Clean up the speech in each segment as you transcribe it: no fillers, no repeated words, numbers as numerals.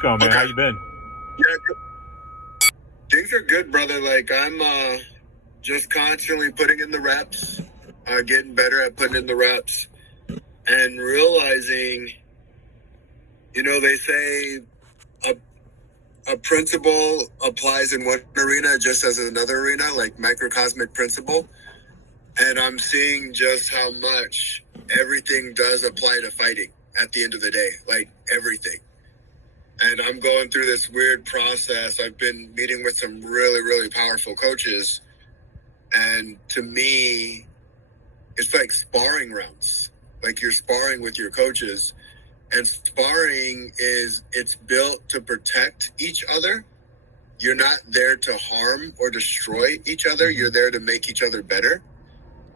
going, man? Okay. How you been? Yeah, things are good, brother. Like, I'm just constantly putting in the reps, getting better at putting in the reps, and realizing, they say a principle applies in one arena just as another arena, like microcosmic principle. And I'm seeing just how much everything does apply to fighting at the end of the day, like everything. And I'm going through this weird process. I've been meeting with some really, really powerful coaches. And to me, it's like sparring rounds. Like you're sparring with your coaches. And sparring it's built to protect each other. You're not there to harm or destroy each other. You're there to make each other better.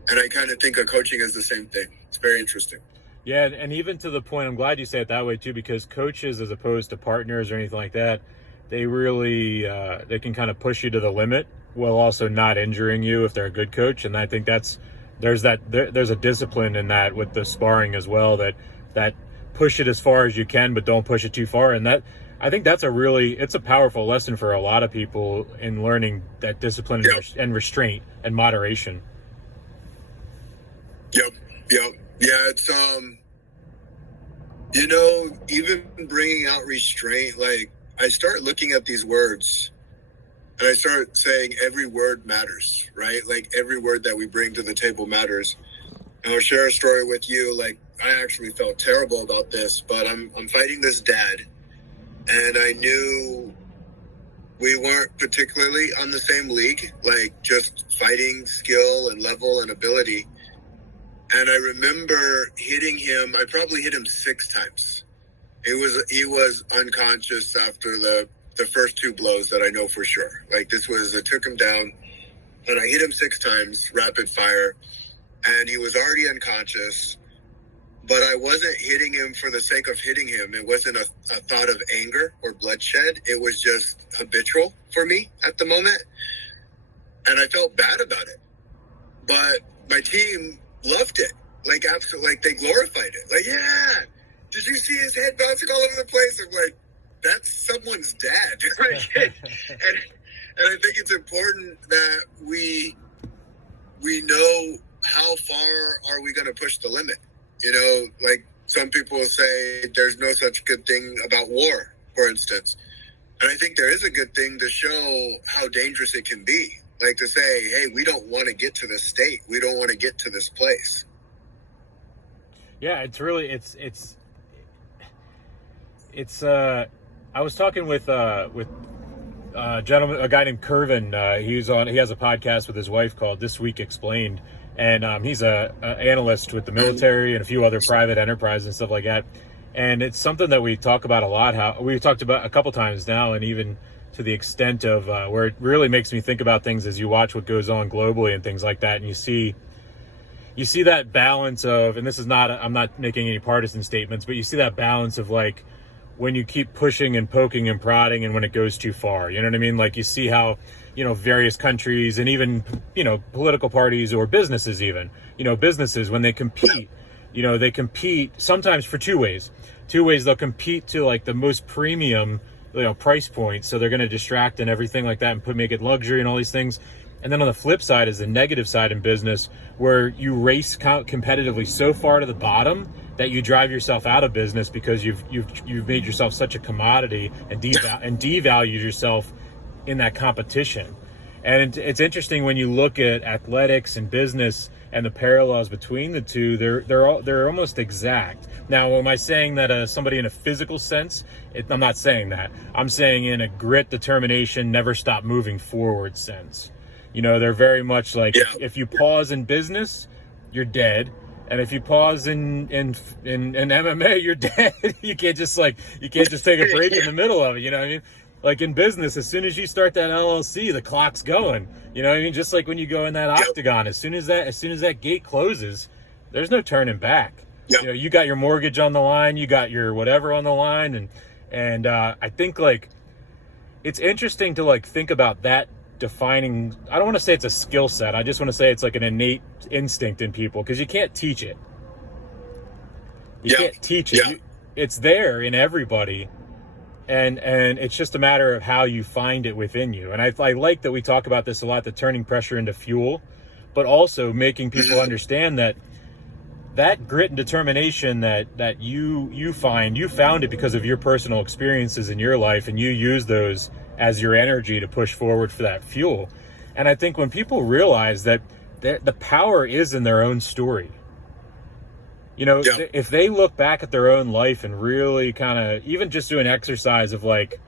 And I kind of think of coaching as the same thing. It's very interesting. Yeah, and even to the point, I'm glad you say it that way too, because coaches, as opposed to partners or anything like that, they really they can kind of push you to the limit while also not injuring you if they're a good coach. And I think there's a discipline in that with the sparring as well, that push it as far as you can, but don't push it too far. And that, I think that's it's a powerful lesson for a lot of people in learning that discipline and restraint and moderation. Yep. Yeah, it's, even bringing out restraint, like, I start looking at these words and I start saying every word matters, right? Like, every word that we bring to the table matters. And I'll share a story with you. Like, I actually felt terrible about this, but I'm fighting this dad, and I knew we weren't particularly on the same league, like just fighting skill and level and ability. And I remember hitting him. I probably hit him 6 times. He was unconscious after the first 2 blows that I know for sure. Like, it took him down, and I hit him 6 times, rapid fire, and he was already unconscious. But I wasn't hitting him for the sake of hitting him. It wasn't a thought of anger or bloodshed. It was just habitual for me at the moment. And I felt bad about it. But my team loved it. Like, absolutely, like, they glorified it. Like, yeah, did you see his head bouncing all over the place? I'm like, that's someone's dad. and I think it's important that we know how far are we going to push the limit. Like, some people say there's no such good thing about war, for instance. And I think there is a good thing to show how dangerous it can be. Like, to say, hey, we don't want to get to this state. We don't want to get to this place. Yeah, it's really, I was talking with a guy named Curvin. He has a podcast with his wife called This Week Explained. And he's a analyst with the military and a few other private enterprises and stuff like that. And it's something that we talk about a lot. How we've talked about a couple times now, and even to the extent of where it really makes me think about things as you watch what goes on globally and things like that. And you see that balance of, and this is not, I'm not making any partisan statements, but you see that balance of, like, when you keep pushing and poking and prodding and when it goes too far, you know what I mean? Like, you see how, various countries and even, political parties or businesses even, businesses, when they compete, they compete sometimes for 2 ways. 2 ways they'll compete to, like, the most premium, price point. So they're going to distract and everything like that and make it luxury and all these things. And then on the flip side is the negative side in business, where you race competitively so far to the bottom that you drive yourself out of business because you've made yourself such a commodity and devalued yourself in that competition. And it's interesting when you look at athletics and business and the parallels between the two. They're almost exact. Now, am I saying that somebody in a physical sense? I'm not saying that. I'm saying in a grit, determination, never stop moving forward sense. They're very much like, if you pause in business, you're dead. And if you pause in MMA, you're dead. You can't just take a break in the middle of it. You know what I mean? Like, in business, as soon as you start that LLC, the clock's going. You know what I mean? Just like when you go in that octagon, as soon as that gate closes, there's no turning back. Yep. You got your mortgage on the line, you got your whatever on the line, and I think, like, it's interesting to, like, think about that defining. I don't want to say it's a skill set. I just want to say it's like an innate instinct in people, because you can't teach it. You can't teach it. It's there in everybody. And it's just a matter of how you find it within you. And I like that we talk about this a lot, the turning pressure into fuel, but also making people understand that grit and determination that you found it because of your personal experiences in your life, and you use those as your energy to push forward for that fuel. And I think when people realize that the power is in their own story, if they look back at their own life and really kind of even just do an exercise of like,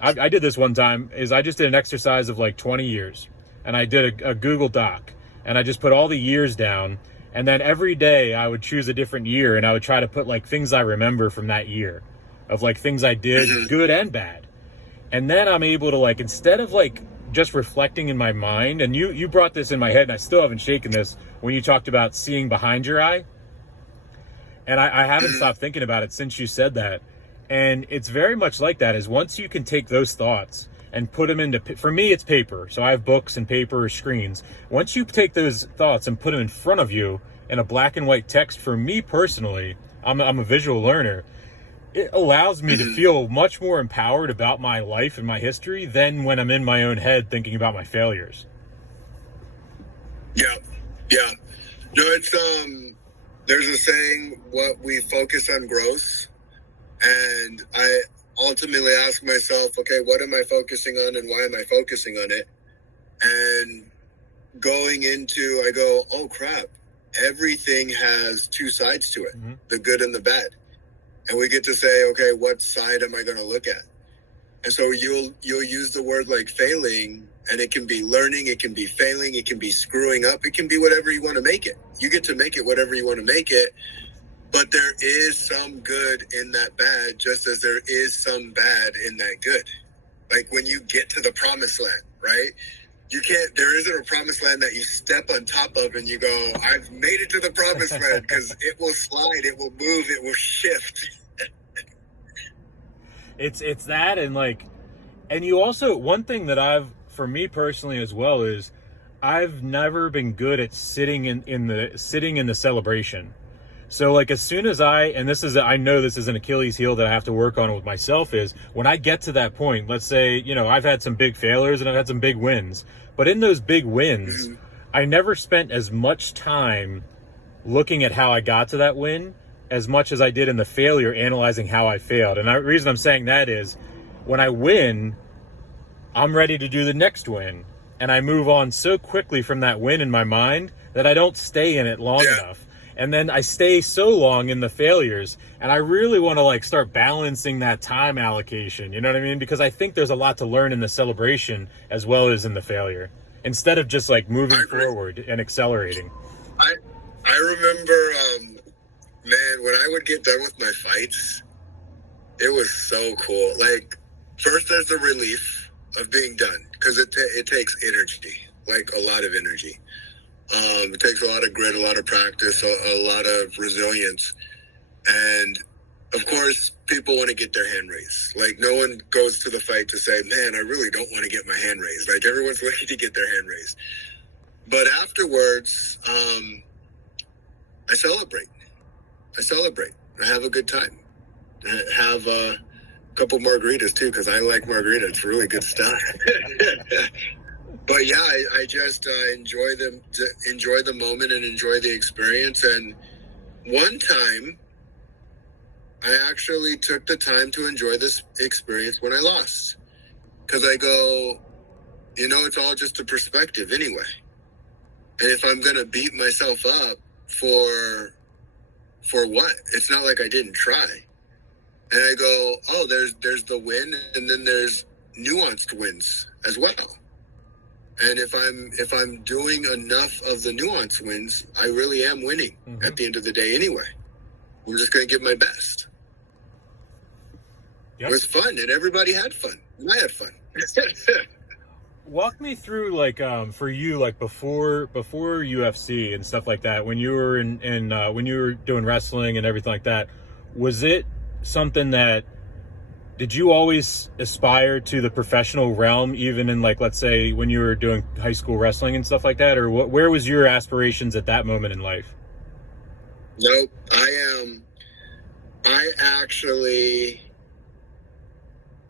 I did this one time, is I just did an exercise of like 20 years, and I did a Google Doc, and I just put all the years down. And then every day I would choose a different year, and I would try to put like things I remember from that year, of like things I did, good and bad. And then I'm able to, like, instead of like just reflecting in my mind, and you brought this in my head and I still haven't shaken this when you talked about seeing behind your eye. And I haven't stopped thinking about it since you said that. And it's very much like that, is once you can take those thoughts and put them into, for me, it's paper. So I have books and paper or screens. Once you take those thoughts and put them in front of you in a black and white text, for me personally, I'm a visual learner. It allows me to feel much more empowered about my life and my history than when I'm in my own head thinking about my failures. Yeah. No, it's, there's a saying, what we focus on grows. And I ultimately ask myself, okay, what am I focusing on and why am I focusing on it? And going into, I go, oh crap, everything has two sides to it, the good and the bad. And we get to say, okay, what side am I going to look at? And so you'll use the word like failing, and it can be learning, it can be failing, it can be screwing up, it can be whatever you want to make it. You get to make it whatever you want to make it. But there is some good in that bad, just as there is some bad in that good. Like when you get to the promised land, right? There isn't a promised land that you step on top of and you go, I've made it to the promised land, because it will slide, it will move, it will shift. It's that, and you also, one thing that for me personally as well, is I've never been good at sitting in the celebration. So like as soon as I know this is an Achilles heel that I have to work on with myself, is when I get to that point, let's say, I've had some big failures and I've had some big wins, but in those big wins, I never spent as much time looking at how I got to that win as much as I did in the failure, analyzing how I failed. And the reason I'm saying that is when I win, I'm ready to do the next win. And I move on so quickly from that win in my mind that I don't stay in it long enough. And then I stay so long in the failures, and I really want to start balancing that time allocation. You know what I mean? Because I think there's a lot to learn in the celebration as well as in the failure, instead of just moving forward and accelerating. I remember, man, when I would get done with my fights, it was so cool. First there's the relief of being done, because it takes energy, a lot of energy. It takes a lot of grit, a lot of practice, a lot of resilience. And of course, people want to get their hand raised. No one goes to the fight to say, man, I really don't want to get my hand raised. Everyone's looking to get their hand raised. But afterwards, I celebrate. I have a good time. I have a couple margaritas too, because I like margaritas. It's really good stuff. But yeah, I just enjoy the moment and enjoy the experience. And one time, I actually took the time to enjoy this experience when I lost. Because I go, it's all just a perspective anyway. And if I'm going to beat myself up for what? It's not like I didn't try. And I go, oh, there's the win, and then there's nuanced wins as well. And if I'm doing enough of the nuanced wins, I really am winning at the end of the day anyway. I'm just going to give my best. Yep. It was fun, and everybody had fun. And I had fun. Walk me through, for you, before UFC and stuff like that, when you were when you were doing wrestling and everything like that, was it something that, did you always aspire to the professional realm, even in let's say when you were doing high school wrestling and stuff like that? Or where was your aspirations at that moment in life? Nope. I actually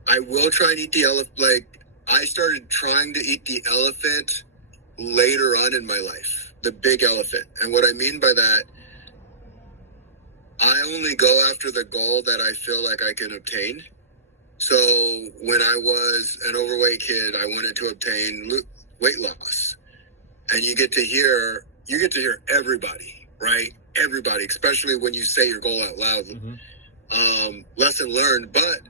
I will try and eat the elephant. Like, I started trying to eat the elephant later on in my life, the big elephant. And what I mean by that, I only go after the goal that I feel like I can obtain. So when I was an overweight kid, I wanted to obtain weight loss. And you get to hear everybody, right? Everybody, especially when you say your goal out loud. Mm-hmm. Lesson learned, but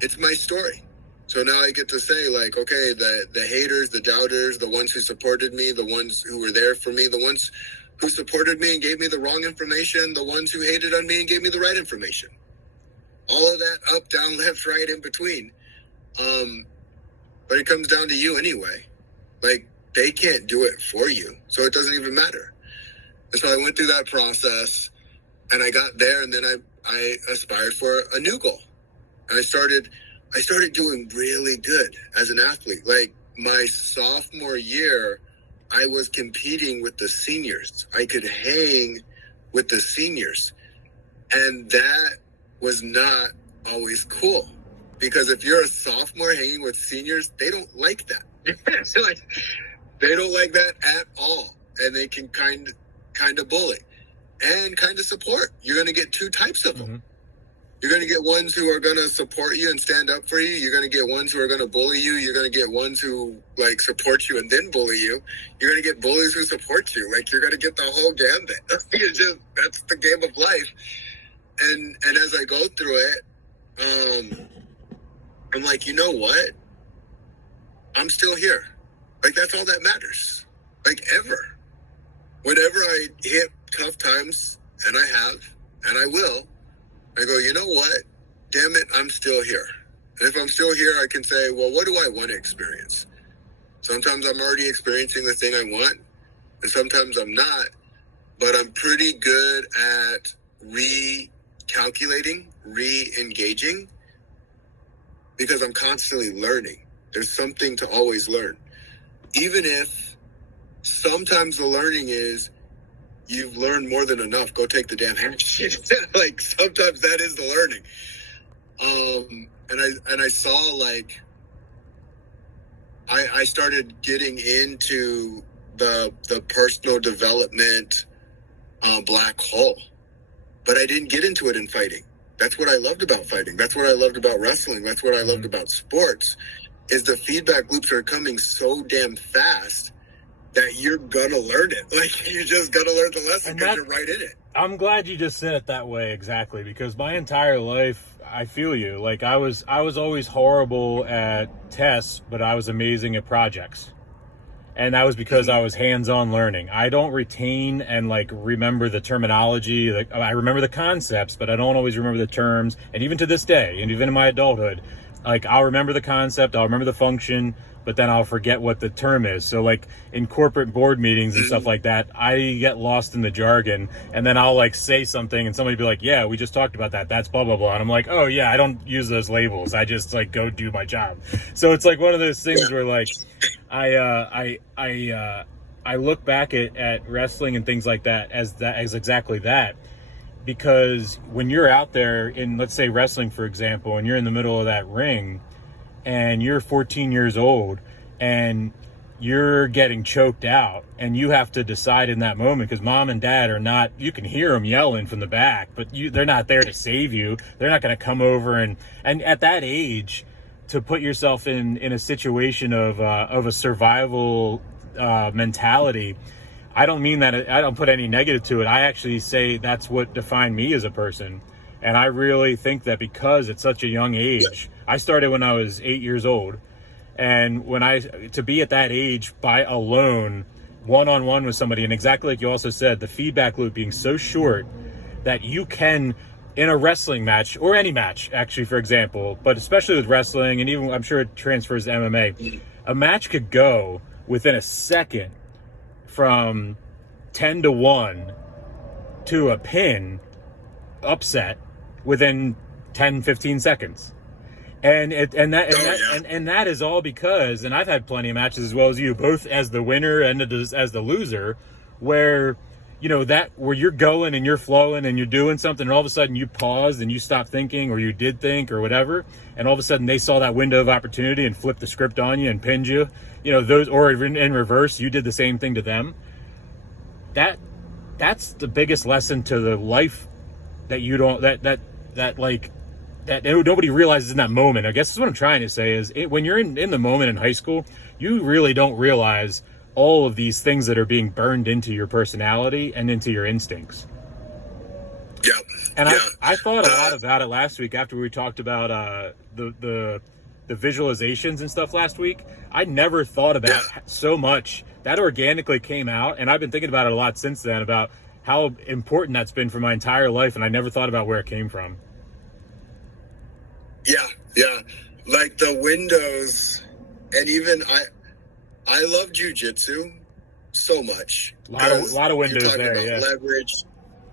it's my story. So now I get to say, like, okay, the haters, the doubters, the ones who supported me, the ones who were there for me, the ones who supported me and gave me the wrong information, the ones who hated on me and gave me the right information. All of that, up, down, left, right, in between. But it comes down to you anyway. Like, they can't do it for you, so it doesn't even matter. And so I went through that process, and I got there, and then I aspired for a new goal. And I started doing really good as an athlete. Like, my sophomore year, I was competing with the seniors. I could hang with the seniors. And that was not always cool. Because if you're a sophomore hanging with seniors, they don't like that. They don't like that at all. And they can kind of bully and kind of support. You're going to get two types of them. Mm-hmm. You're going to get ones who are going to support you and stand up for you. You're going to get ones who are going to bully you. You're going to get ones who, like, support you and then bully you. You're going to get bullies who support you. Like, you're going to get the whole gambit. That's the game of life. And as I go through it, I'm like, you know what? I'm still here. Like, that's all that matters. Like, ever. Whenever I hit tough times, and I have, and I will, I go, you know what? Damn it, I'm still here. And if I'm still here, I can say, well, what do I want to experience? Sometimes I'm already experiencing the thing I want, and sometimes I'm not. But I'm pretty good at recalculating, re-engaging, because I'm constantly learning. There's something to always learn. Even if sometimes the learning is, you've learned more than enough. Go take the damn action. Like, sometimes that is the learning. And I saw, like, I started getting into the personal development black hole, but I didn't get into it in fighting. That's what I loved about fighting. That's what I loved about wrestling. That's what I loved about sports, is the feedback loops are coming so damn fast that you're gonna learn it. Like, you just gotta learn the lesson because you're right in it. I'm glad you just said it that way, exactly, because my entire life, I feel you. Like, I was always horrible at tests, but I was amazing at projects. And that was because I was hands-on learning. I don't retain and, like, remember the terminology. Like, I remember the concepts, but I don't always remember the terms. And even to this day, and even in my adulthood, like, I'll remember the concept, I'll remember the function, but then I'll forget what the term is. So, like, in corporate board meetings and stuff like that, I get lost in the jargon, and then I'll, like, say something, and somebody be like, yeah, we just talked about that. That's blah, blah, blah. And I'm like, oh, yeah, I don't use those labels. I just, like, go do my job. So it's, like, one of those things where, like, I look back at wrestling and things like that as exactly that. Because when you're out there in, let's say, wrestling, for example, and you're in the middle of that ring, and you're 14 years old and you're getting choked out, and you have to decide in that moment, because mom and dad are not, you can hear them yelling from the back, but they're not there to save you. They're not going to come over and at that age, to put yourself in a situation of a survival mentality. I don't mean that, I don't put any negative to it. I actually say that's what defined me as a person. And I really think that because at such a young age, I started when I was 8 years old. And to be at that age by alone, one-on-one with somebody, and exactly like you also said, the feedback loop being so short that you can, in a wrestling match, or any match, actually, for example, but especially with wrestling, and even I'm sure it transfers to MMA, a match could go within a second from 10-1 to a pin upset within 10-15 seconds. And that is all because, and I've had plenty of matches as well as you, both as the winner and as the loser, where that where you're going and you're flowing and you're doing something, and all of a sudden you paused and you stopped thinking, or you did think or whatever, and all of a sudden they saw that window of opportunity and flipped the script on you and pinned you, those, or in reverse, you did the same thing to them. That's the biggest lesson to the life that you don't, that nobody realizes in that moment. I guess that's what I'm trying to say is when you're in the moment in high school, you really don't realize all of these things that are being burned into your personality and into your instincts. Yeah. And I thought a lot about it last week after we talked about the visualizations and stuff last week. I never thought about so much that organically came out, and I've been thinking about it a lot since then, about how important that's been for my entire life, and I never thought about where it came from. Yeah. Like the windows, and even I love jujitsu so much. A lot of windows there, yeah. Leverage.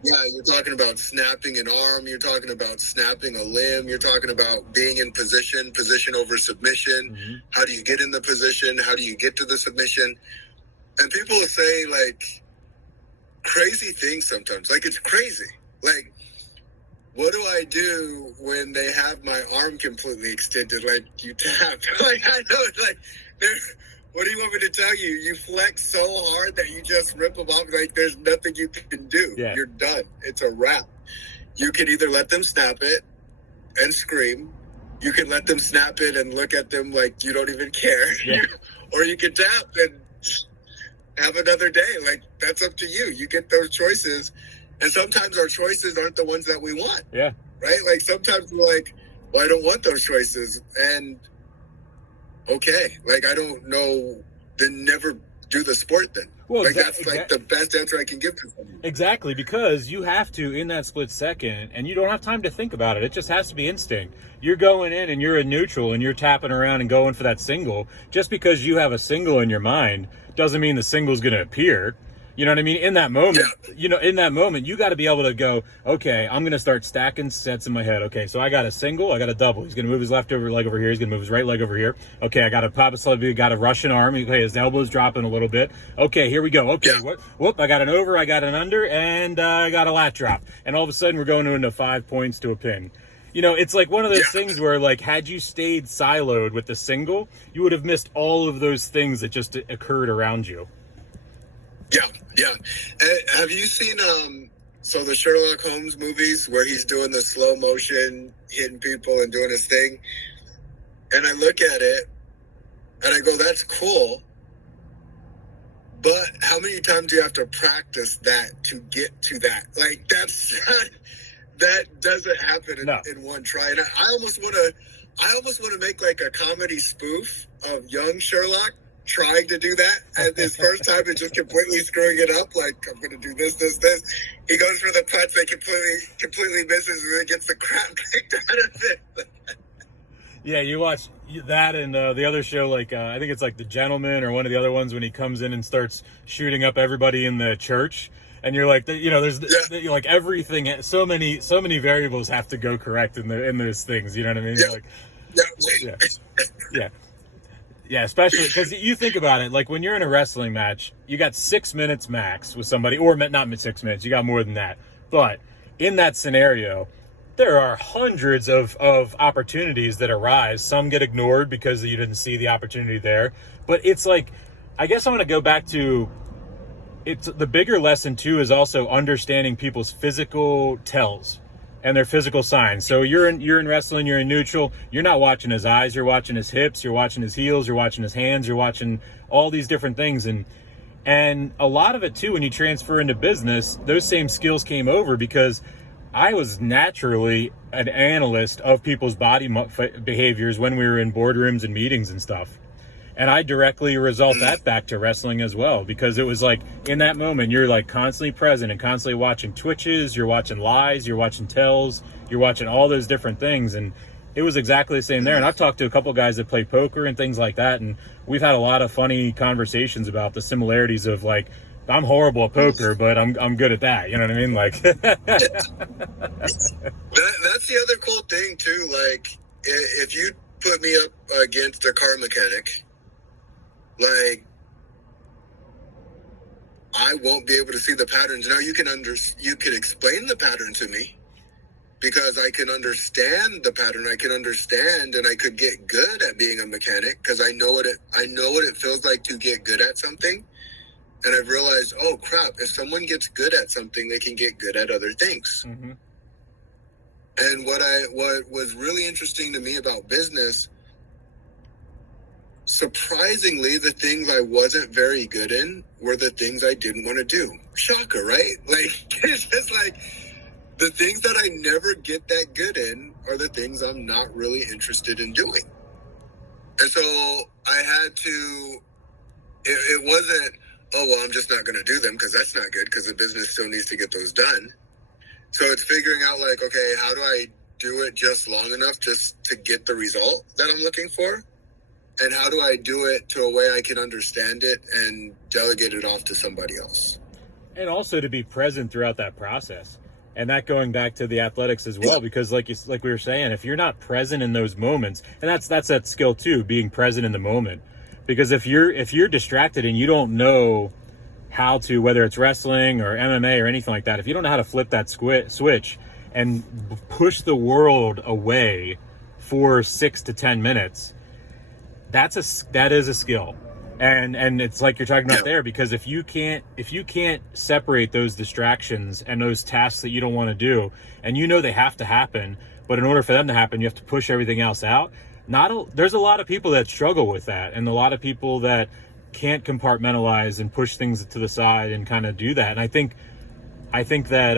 Yeah, you're talking about snapping an arm. You're talking about snapping a limb. You're talking about being in position over submission. Mm-hmm. How do you get in the position? How do you get to the submission? And people will say, like, crazy things sometimes. Like, it's crazy. Like, what do I do when they have my arm completely extended? Like, you tap. Like, I know, like, what do you want me to tell you? You flex so hard that you just rip them off. Like, there's nothing you can do. Yeah. You're done. It's a wrap. You can either let them snap it and scream. You can let them snap it and look at them like you don't even care. Yeah. Or you can tap and have another day. Like, that's up to you. You get those choices. And sometimes our choices aren't the ones that we want. Yeah. Right? Like, sometimes we're like, well, I don't want those choices. And okay, like, I don't know, then never do the sport then. Well, like, that's like the best answer I can give to someone. Exactly, because you have to, in that split second, and you don't have time to think about it. It just has to be instinct. You're going in and you're in neutral and you're tapping around and going for that single. Just because you have a single in your mind doesn't mean the single's going to appear. You know what I mean? In that moment, you got to be able to go, okay, I'm going to start stacking sets in my head. Okay, so I got a single, I got a double. He's going to move his left leg over here. He's going to move his right leg over here. Okay, I got a pop a slug, got a Russian arm. Okay, his elbow's dropping a little bit. Okay, here we go. Okay, whoop, I got an over, I got an under, and I got a lat drop. And all of a sudden, we're going into 5 points to a pin. It's like one of those things where, like, had you stayed siloed with the single, you would have missed all of those things that just occurred around you. Yeah. Have you seen the Sherlock Holmes movies where he's doing the slow motion, hitting people and doing his thing? And I look at it and I go, that's cool. But how many times do you have to practice that to get to that? Like, that doesn't happen in one try. And I almost want to make like a comedy spoof of young Sherlock trying to do that, and his first time is just completely screwing it up. Like, I'm going to do this. He goes for the punch, they completely misses, and then gets the crap kicked out of it. Yeah, you watch that and the other show, like I think it's like The Gentleman or one of the other ones, when he comes in and starts shooting up everybody in the church, and you're like, there's like everything. So many variables have to go correct in those things. You know what I mean? Yeah. Yeah. Yeah, especially because you think about it, like when you're in a wrestling match, you got 6 minutes max with somebody, or not 6 minutes, you got more than that. But in that scenario, there are hundreds of opportunities that arise. Some get ignored because you didn't see the opportunity there. But it's like, I guess I want to go back to, it's the bigger lesson too is also understanding people's physical tells and their physical signs. So you're in wrestling, you're in neutral, you're not watching his eyes, you're watching his hips, you're watching his heels, you're watching his hands, you're watching all these different things. And a lot of it too, when you transfer into business, those same skills came over because I was naturally an analyst of people's body behaviors when we were in boardrooms and meetings and stuff. And I directly result that back to wrestling as well, because it was like in that moment, you're like constantly present and constantly watching twitches, you're watching lies, you're watching tells, you're watching all those different things. And it was exactly the same there. And I've talked to a couple guys that play poker and things like that. And we've had a lot of funny conversations about the similarities of like, I'm horrible at poker, but I'm good at that. You know what I mean? Like, that's the other cool thing too. Like, if you put me up against a car mechanic, like, I won't be able to see the patterns. Now you can explain the pattern to me, because I can understand the pattern. I can understand, and I could get good at being a mechanic, because I know what it feels like to get good at something. And I've realized, oh crap, if someone gets good at something, they can get good at other things. Mm-hmm. And what was really interesting to me about business, surprisingly, the things I wasn't very good in were the things I didn't want to do. Shocker, right? Like, it's just like, the things that I never get that good in are the things I'm not really interested in doing. And so I had to, it wasn't, oh, well, I'm just not going to do them because that's not good, because the business still needs to get those done. So it's figuring out, like, okay, how do I do it just long enough just to get the result that I'm looking for? And how do I do it to a way I can understand it and delegate it off to somebody else? And also to be present throughout that process. And that going back to the athletics as well, because like we were saying, if you're not present in those moments, and that's that skill too, being present in the moment. Because if you're distracted and you don't know how to, whether it's wrestling or MMA or anything like that, if you don't know how to flip that switch and push the world away for 6 to 10 minutes, that is a skill. And it's like you're talking about there, because if you can't separate those distractions and those tasks that you don't want to do, and you know they have to happen, but in order for them to happen, you have to push everything else out. There's a lot of people that struggle with that, and a lot of people that can't compartmentalize and push things to the side and kind of do that. And I think that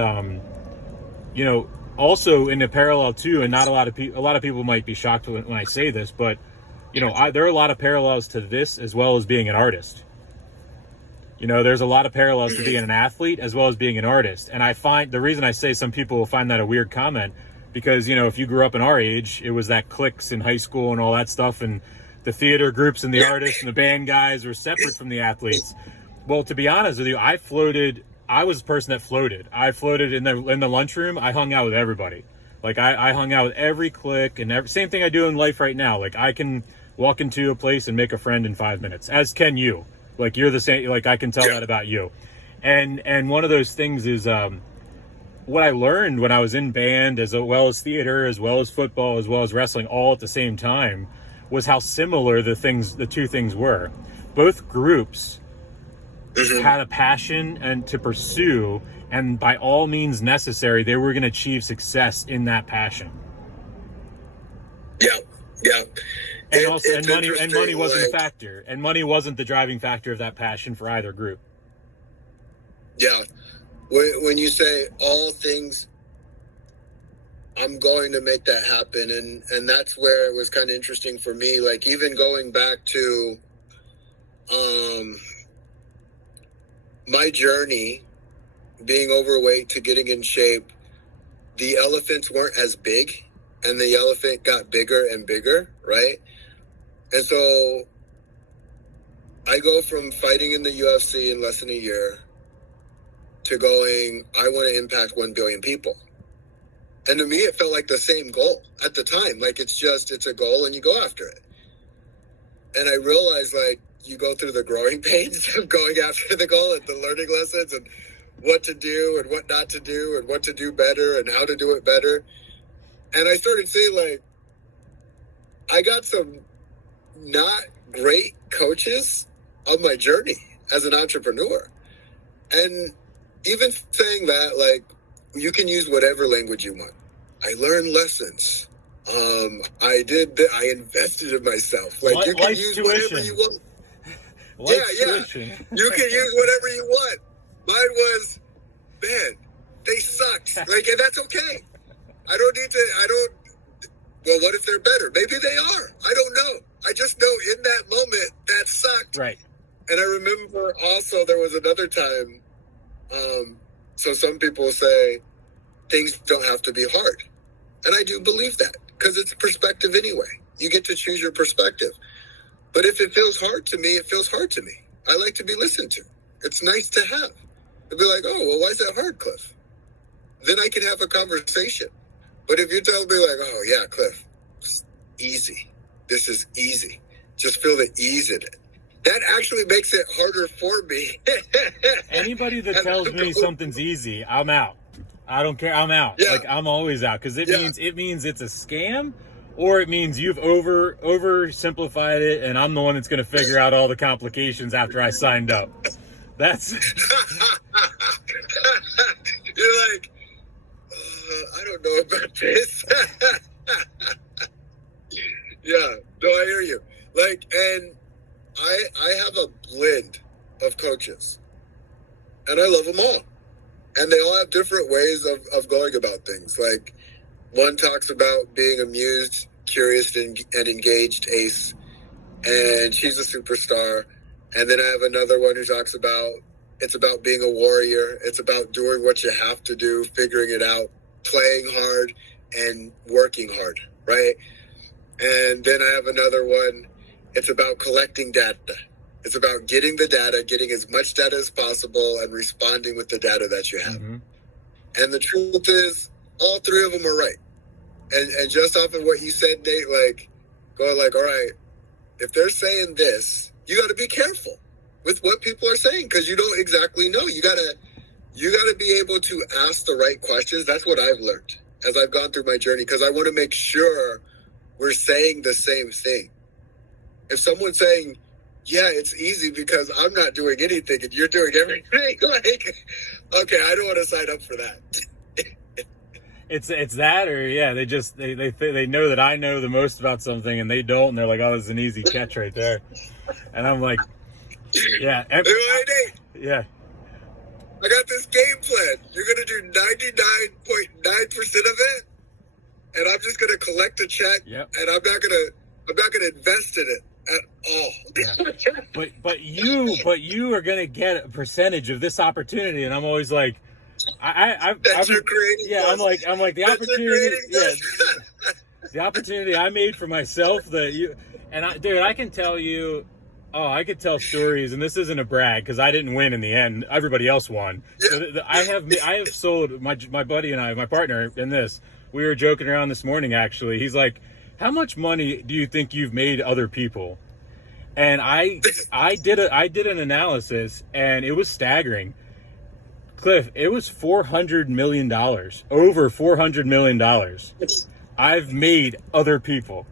also in the parallel too, and not a lot of people might be shocked when I say this, but there are a lot of parallels to this as well as being an artist. There's a lot of parallels to being an athlete as well as being an artist. And I find the reason I say some people will find that a weird comment, because, if you grew up in our age, it was that cliques in high school and all that stuff. And the theater groups and the artists and the band guys were separate from the athletes. Well, to be honest with you, I was the person that floated. I floated in the lunchroom. I hung out with everybody. Like I hung out with every clique, and same thing I do in life right now. Like I can walk into a place and make a friend in 5 minutes, as can you. Like you're the same. Like I can tell that about you. And one of those things is what I learned when I was in band, as well as theater, as well as football, as well as wrestling, all at the same time, was how similar the two things were. Both groups had a passion and to pursue, and by all means necessary, they were going to achieve success in that passion. Yeah. And money wasn't a factor, and money wasn't the driving factor of that passion for either group. Yeah. When you say all things, I'm going to make that happen, and that's where it was kind of interesting for me. Like even going back to my journey, being overweight to getting in shape, the elephants weren't as big, and the elephant got bigger and bigger, right? And so I go from fighting in the UFC in less than a year to going, I want to impact 1 billion people. And to me, it felt like the same goal at the time. Like it's a goal and you go after it. And I realized, like, you go through the growing pains of going after the goal and the learning lessons and what to do and what not to do and what to do better and how to do it better. And I started seeing, like, I got some not great coaches on my journey as an entrepreneur. And even saying that, like, you can use whatever language you want. I learned lessons. I invested in myself. Like, you can use whatever you want. Tuition. You can use whatever you want. Mine was, man, they sucked. Like, and that's okay. Well, what if they're better? Maybe they are. I don't know. I just know in that moment that sucked. Right. And I remember also there was another time. So some people say things don't have to be hard. And I do believe that because it's perspective anyway. You get to choose your perspective. But if it feels hard to me, it feels hard to me. I like to be listened to. It's nice to have. To be like, oh, well, why is that hard, Cliff? Then I can have a conversation. But if you're telling me like, oh, yeah, Cliff, it's easy. This is easy. Just feel the ease in it. That actually makes it harder for me. Anybody that tells me something's easy, I'm out. I don't care. I'm out. Yeah. Like, I'm always out, because it means it's a scam, or it means you've oversimplified it, and I'm the one that's going to figure out all the complications after I signed up. That's. You're like, I don't know about this. Yeah, no, I hear you. Like, and I have a blend of coaches, and I love them all. And they all have different ways of going about things. Like, one talks about being amused, curious, and engaged ace, and she's a superstar. And then I have another one who talks about it's about being a warrior. It's about doing what you have to do, figuring it out, playing hard, and working hard, right? And then I have another one. It's about collecting data. It's about getting the data, getting as much data as possible, and responding with the data that you have. Mm-hmm. And the truth is, all three of them are right. And just off of what you said, Nate, like, going like, all right, if they're saying this, you got to be careful with what people are saying, because you don't exactly know. You gotta be able to ask the right questions. That's what I've learned as I've gone through my journey, because I want to make sure we're saying the same thing. If someone's saying, yeah, it's easy because I'm not doing anything and you're doing everything, like, okay, I don't want to sign up for that. It's that, or yeah, they know that I know the most about something and they don't, and they're like, oh, this is an easy catch right there. And I'm like, yeah. Yeah. I got this game plan. You're going to do 99.9% of it, and I'm just going to collect a check, and I'm not going to invest in it at all. Yeah. But you are going to get a percentage of this opportunity, and I'm always like, I'm like the opportunity. Yeah, the opportunity I made for myself. I can tell you. Oh, I could tell stories, and this isn't a brag because I didn't win in the end. Everybody else won. So I have sold my buddy and I, my partner in this. We were joking around this morning. Actually, he's like, "How much money do you think you've made other people?" And I did an analysis, and it was staggering. Cliff, it was $400 million, over $400 million. I've made other people.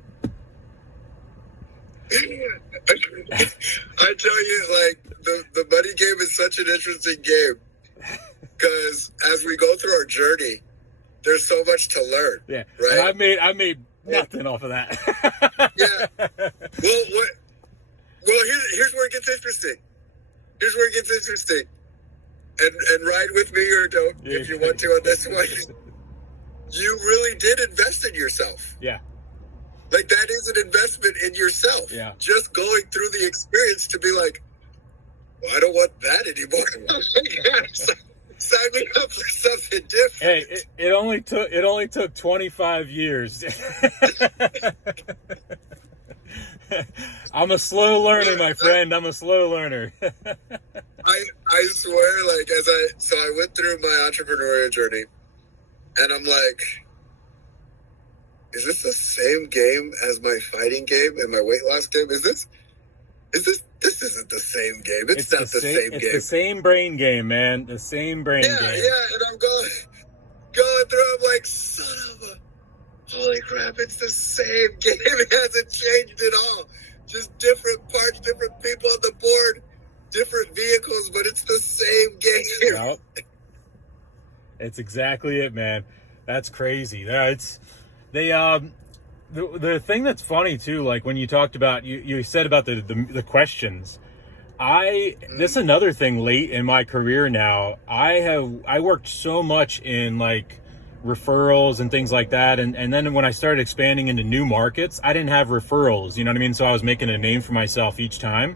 I tell you, like, the money game is such an interesting game, because as we go through our journey, there's so much to learn. Yeah, right. And I made nothing off of that. Yeah. Well, here's where it gets interesting. And ride with me or don't, if you want to, on this one. You really did invest in yourself. Yeah. Like, that is an investment in yourself. Yeah. Just going through the experience to be like, well, I don't want that anymore. Sign me up for something different. Hey, it only took 25 years. I'm a slow learner, my friend. I'm a slow learner. I swear, like, I went through my entrepreneurial journey, and I'm like, is this the same game as my fighting game and my weight loss game? This isn't the same game. It's not the same game. It's the same brain game, man. The same brain game. Yeah, and I'm going through, I'm like, son of a, holy crap, it's the same game. It hasn't changed at all. Just different parts, different people on the board, different vehicles, but it's the same game. Well, it's exactly it, man. That's crazy. The thing that's funny too, like when you talked about, you said about the questions. This is another thing late in my career now. I worked so much in like referrals and things like that, and then when I started expanding into new markets, I didn't have referrals, you know what I mean? So I was making a name for myself each time.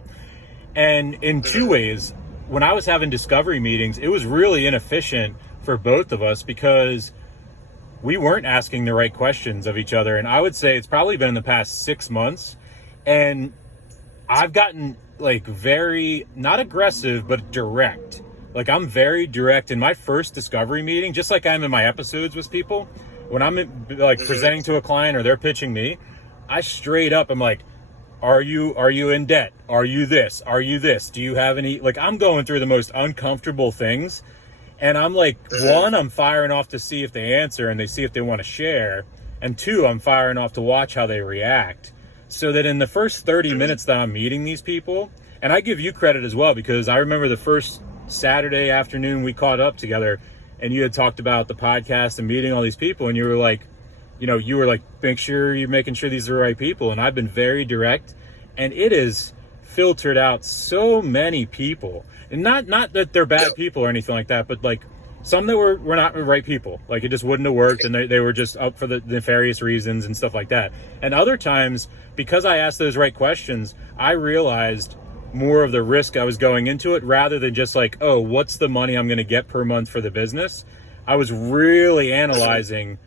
And in two ways, when I was having discovery meetings, it was really inefficient for both of us because we weren't asking the right questions of each other. And I would say it's probably been in the past 6 months, and I've gotten like very, not aggressive, but direct. Like, I'm very direct in my first discovery meeting, just like I'm in my episodes with people. When I'm presenting to a client or they're pitching me, I straight up, I'm like, Are you in debt? Are you this? Are you this? Do you have any, like, I'm going through the most uncomfortable things. And I'm like, one, I'm firing off to see if they answer and they see if they want to share. And two, I'm firing off to watch how they react. So that in the first 30 minutes that I'm meeting these people, and I give you credit as well, because I remember the first Saturday afternoon we caught up together and you had talked about the podcast and meeting all these people, and you were like, make sure you're making sure these are the right people. And I've been very direct, and it is filtered out so many people. And not that they're bad people or anything like that, but like some that were not the right people. Like it just wouldn't have worked, and they were just up for the nefarious reasons and stuff like that. And other times, because I asked those right questions, I realized more of the risk I was going into it, rather than just like, oh, what's the money I'm going to get per month for the business? I was really analyzing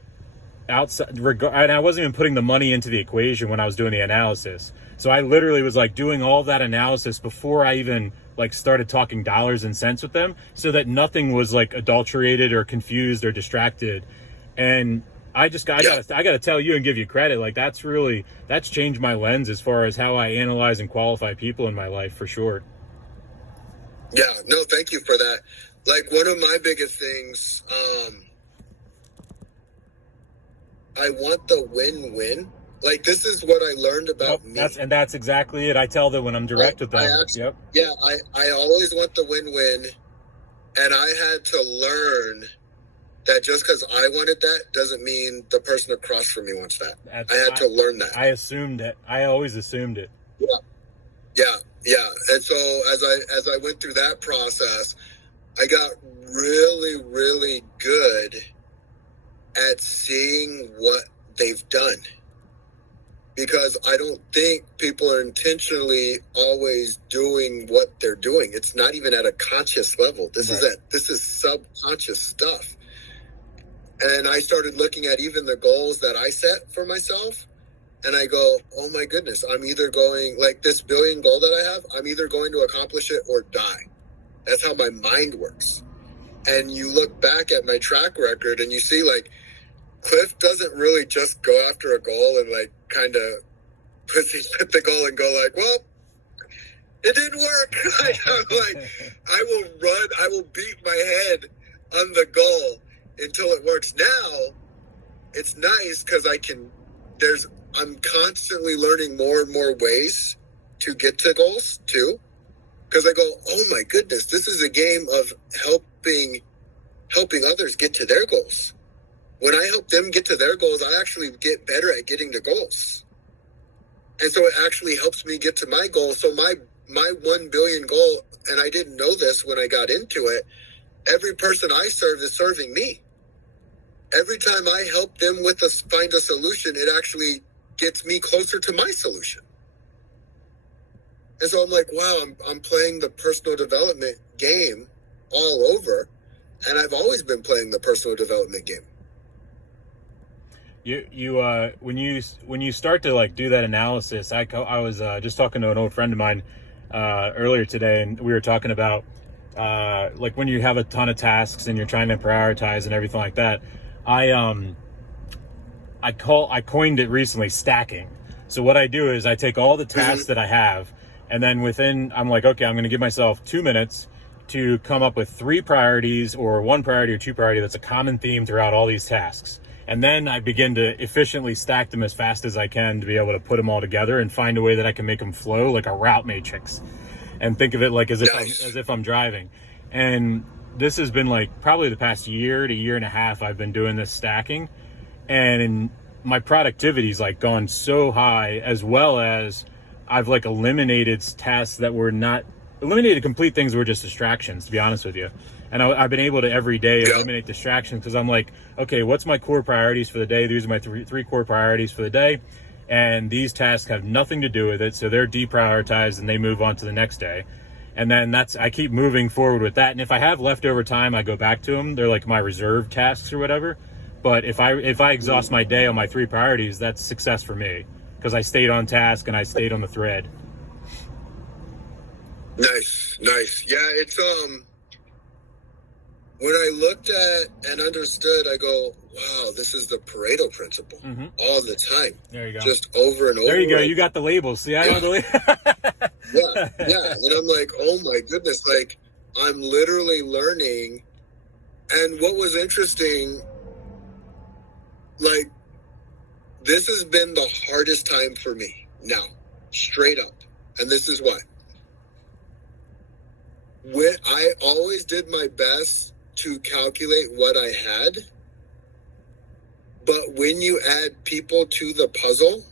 outside, and I wasn't even putting the money into the equation when I was doing the analysis. So I literally was like doing all that analysis before I even like started talking dollars and cents with them, so that nothing was like adulterated or confused or distracted. And I gotta tell you and give you credit. Like that's changed my lens as far as how I analyze and qualify people in my life, for sure. Yeah, no, thank you for that. Like one of my biggest things, I want the win-win. Like this is what I learned about me. That's exactly it. I tell them when I'm direct with them. I always want the win-win, and I had to learn that just because I wanted that doesn't mean the person across from me wants that. I had to learn that. I assumed it. I always assumed it. Yeah. And so as I went through that process, I got really, really good at seeing what they've done. Because I don't think people are intentionally always doing what they're doing. It's not even at a conscious level. This is subconscious stuff. And I started looking at even the goals that I set for myself, and I go, oh my goodness, I'm either going, like this billion goal that I have, I'm either going to accomplish it or die. That's how my mind works. And you look back at my track record and you see like, Cliff doesn't really just go after a goal and like kind of put the goal and go like, well, it didn't work. I will beat my head on the goal until it works. Now it's nice because I'm constantly learning more and more ways to get to goals too. Because I go, oh my goodness, this is a game of helping others get to their goals. When I help them get to their goals, I actually get better at getting to goals. And so it actually helps me get to my goal. So my 1 billion goal, and I didn't know this when I got into it, every person I serve is serving me. Every time I help them find a solution, it actually gets me closer to my solution. And so I'm like, wow, I'm playing the personal development game all over. And I've always been playing the personal development game. When you start to like do that analysis, I was just talking to an old friend of mine earlier today, and we were talking about like when you have a ton of tasks and you're trying to prioritize and everything like that. I coined it recently stacking. So what I do is I take all the tasks that I have, and then I'm like, okay, I'm going to give myself 2 minutes to come up with 3 priorities or 1 priority or 2 priority that's a common theme throughout all these tasks. And then I begin to efficiently stack them as fast as I can to be able to put them all together and find a way that I can make them flow like a route matrix, and think of it like as if I'm driving. And this has been like probably the past year to year and a half I've been doing this stacking, and my productivity's like gone so high, as well as I've like eliminated tasks that were not eliminated, complete things that were just distractions, to be honest with you. And I've been able to every day eliminate distractions, because I'm like, okay, what's my core priorities for the day? These are my three core priorities for the day. And these tasks have nothing to do with it. So they're deprioritized and they move on to the next day. And then I keep moving forward with that. And if I have leftover time, I go back to them. They're like my reserve tasks or whatever. But if I exhaust my day on my 3 priorities, that's success for me, because I stayed on task and I stayed on the thread. Nice. Yeah, it's when I looked at and understood, I go, wow, this is the Pareto principle all the time. There you go. Just over and over. There you go. You got the labels. See, I know the labels. Yeah. And I'm like, oh my goodness, like I'm literally learning. And what was interesting, like, this has been the hardest time for me now, straight up. And this is why. I always did my best to calculate what I had. But when you add people to the puzzle,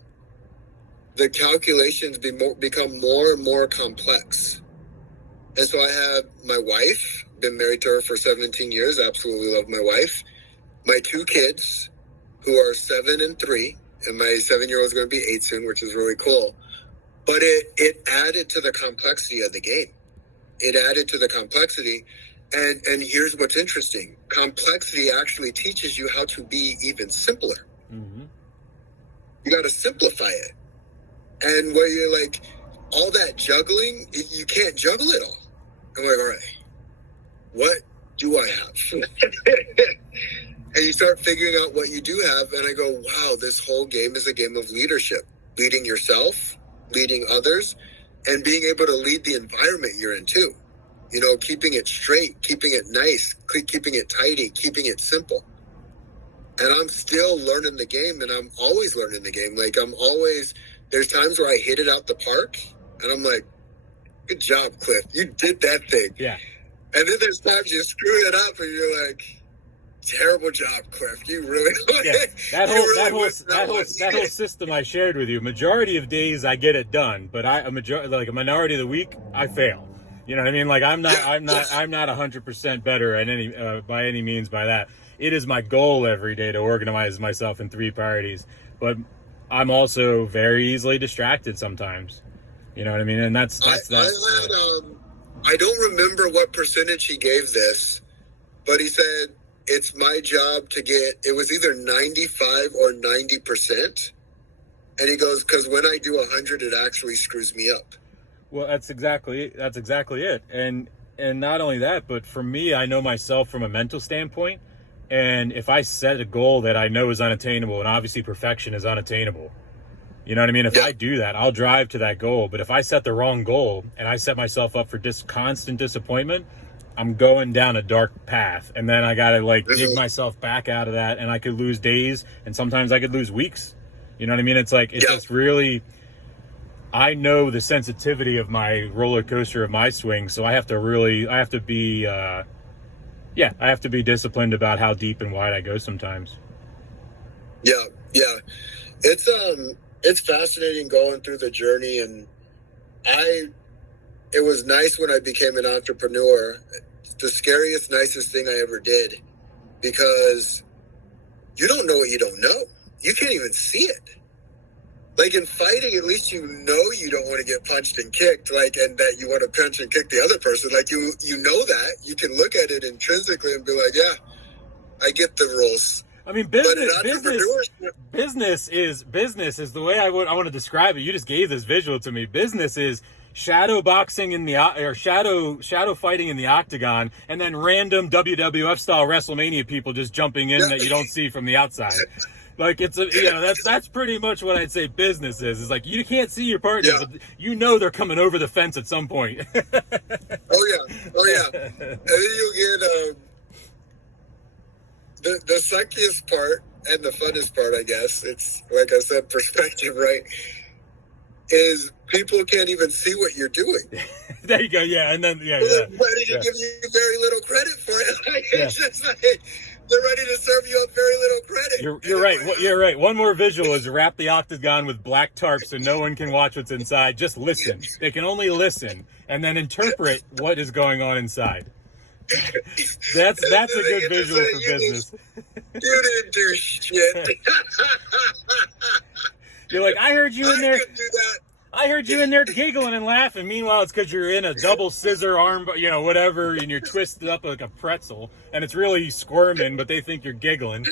the calculations become more and more complex. And so I have my wife, been married to her for 17 years, absolutely love my wife. My 2 kids, who are 7 and 3, and my 7-year-old is going to be 8 soon, which is really cool. But it added to the complexity of the game. It added to the complexity. And here's what's interesting. Complexity actually teaches you how to be even simpler. Mm-hmm. You got to simplify it. And where you're like, all that juggling, you can't juggle it all. I'm like, all right, what do I have? And you start figuring out what you do have. And I go, wow, this whole game is a game of leadership. Leading yourself, leading others, and being able to lead the environment you're in too. You know, keeping it straight, keeping it nice, keeping it tidy, keeping it simple. And I'm still learning the game, and I'm always learning the game. Like there's times where I hit it out the park, and I'm like, good job, Cliff. You did that thing. Yeah. And then there's times you screw it up, and you're like, terrible job, Cliff. You really that whole system I shared with you. Majority of days I get it done, but a minority of the week I fail. You know what I mean? Like I'm not 100% better at any by any means by that. It is my goal every day to organize myself in 3 priorities, but I'm also very easily distracted sometimes. You know what I mean? And that's I don't remember what percentage he gave this, but he said it's my job to get, it was either 95 or 90%. And he goes, because when I do 100, it actually screws me up. Well, that's exactly it. And not only that, but for me, I know myself from a mental standpoint. And if I set a goal that I know is unattainable, and obviously perfection is unattainable, you know what I mean? If I do that, I'll drive to that goal. But if I set the wrong goal and I set myself up for constant disappointment, I'm going down a dark path. And then I got to dig myself back out of that. And I could lose days, and sometimes I could lose weeks. You know what I mean? It's like, it's just really, I know the sensitivity of my roller coaster of my swing. So I have to be disciplined about how deep and wide I go sometimes. Yeah. It's fascinating going through the journey, and it was nice when I became an entrepreneur. It's the scariest, nicest thing I ever did, because you don't know what you don't know. You can't even see it. Like in fighting, at least you know you don't want to get punched and kicked, and that you want to punch and kick the other person. Like you know that. You can look at it intrinsically and be like, yeah, I get the rules. I mean, business is the way I want to describe it. You just gave this visual to me. Business is shadow boxing or shadow fighting in the octagon, and then random WWF style WrestleMania people just jumping in that you don't see from the outside. Like that's pretty much what I'd say business is. It's like you can't see your partner, but you know they're coming over the fence at some point. Oh yeah. And then you'll get the suckiest part and the funnest part, I guess, it's like I said, perspective, right? Is people can't even see what you're doing. There you go, yeah, and then they're ready to give you very little credit for it. It's just like they're ready to serve you up very little credit. You're right. You're right. One more visual is wrap the octagon with black tarps so no one can watch what's inside. Just listen. They can only listen and then interpret what is going on inside. That's a good visual for business. You didn't do shit. You're like, I heard you in there. I heard you in there giggling and laughing. Meanwhile, it's because you're in a double scissor arm, whatever, and you're twisted up like a pretzel, and it's really squirming, but they think you're giggling.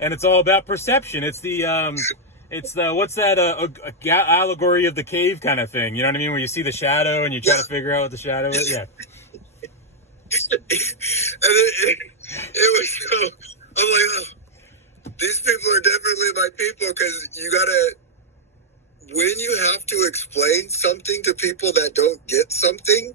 And it's all about perception. It's the what's that allegory of the cave kind of thing. You know what I mean? Where you see the shadow and you try to figure out what the shadow is. Yeah. And it was so, I'm like, these people are definitely my people, because you gotta, when you have to explain something to people that don't get something,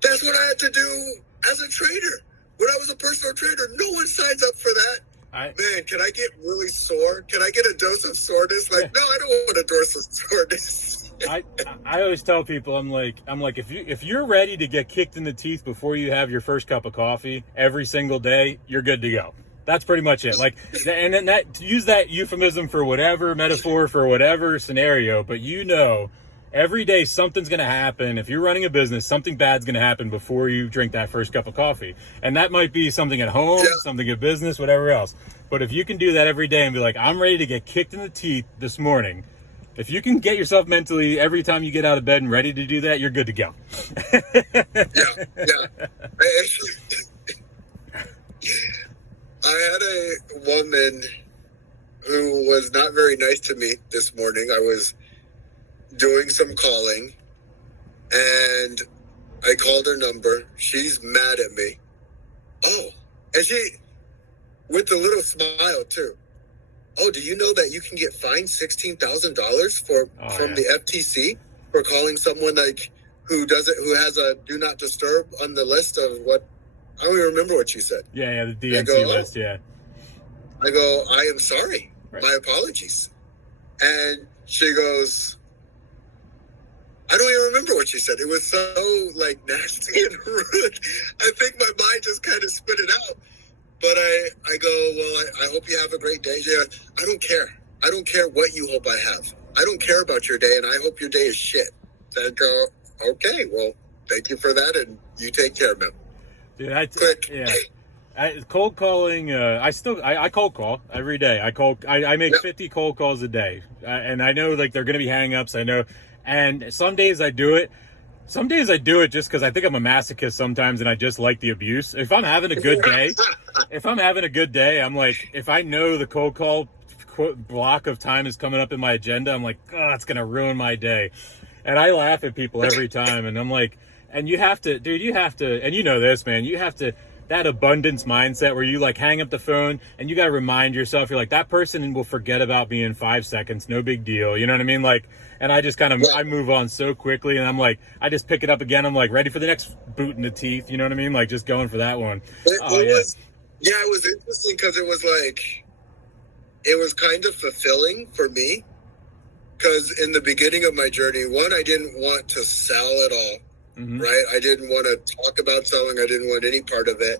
that's what I had to do as a trader. When I was a personal trader, no one signs up for that. Man, can I get really sore? Can I get a dose of soreness? Like, no, I don't want a dose of soreness. I always tell people, I'm like, if you're ready to get kicked in the teeth before you have your first cup of coffee every single day, you're good to go. That's pretty much it. Like, and then that, use that euphemism for whatever metaphor for whatever scenario, but every day something's going to happen. If you're running a business, something bad's going to happen before you drink that first cup of coffee. And that might be something at home, something at business, whatever else. But if you can do that every day and be like, I'm ready to get kicked in the teeth this morning, if you can get yourself mentally every time you get out of bed and ready to do that, you're good to go. I had a woman who was not very nice to me this morning. I was doing some calling, and I called her number. She's mad at me. Oh, and she, with a little smile too. Oh, do you know that you can get fined $16,000 from the FTC for calling someone who has a do not disturb on the list of what? I don't even remember what she said. Yeah, the DNC list. Yeah. I go, I am sorry. Right. My apologies. And she goes, I don't even remember what she said. It was so nasty and rude. I think my mind just kind of spit it out. But I go, well, I hope you have a great day. Yeah, I don't care. I don't care what you hope I have. I don't care about your day, and I hope your day is shit. I go, okay, well, thank you for that, and you take care, man. Dude, cold calling. I cold call every day. I make 50 cold calls a day, and I know they're going to be hang-ups. I know, and some days I do it. Some days I do it just because I think I'm a masochist sometimes, and I just like the abuse. If I'm having a good day, I'm like, if I know the cold call block of time is coming up in my agenda, I'm like, oh, it's going to ruin my day. And I laugh at people every time, and I'm like, and you have to, and you know this, man, you have to, that abundance mindset where you hang up the phone and you got to remind yourself, you're like, that person will forget about me in 5 seconds. No big deal. You know what I mean? And I just I move on so quickly, and I'm like, I just pick it up again. I'm like, ready for the next boot in the teeth. You know what I mean? Just going for that one. It was interesting because it was kind of fulfilling for me, because in the beginning of my journey, I didn't want to sell at all. Mm-hmm. Right? I didn't want to talk about selling. I didn't want any part of it.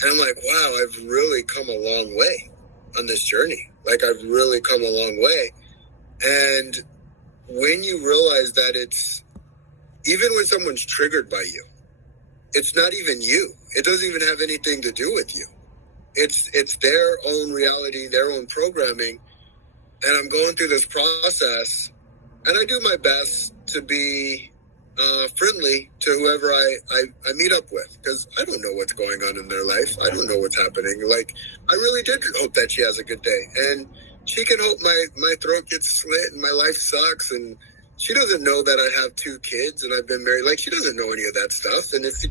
And I'm like, wow, I've really come a long way on this journey. I've really come a long way. And when you realize that it's, even when someone's triggered by you, it's not even you. It doesn't even have anything to do with you. It's their own reality, their own programming. And I'm going through this process, and I do my best to be friendly to whoever I meet up with, because I don't know what's going on in their life. I don't know what's happening. I really did hope that she has a good day, and she can hope my throat gets slit and my life sucks, and she doesn't know that I have 2 kids and I've been married. She doesn't know any of that stuff. And it's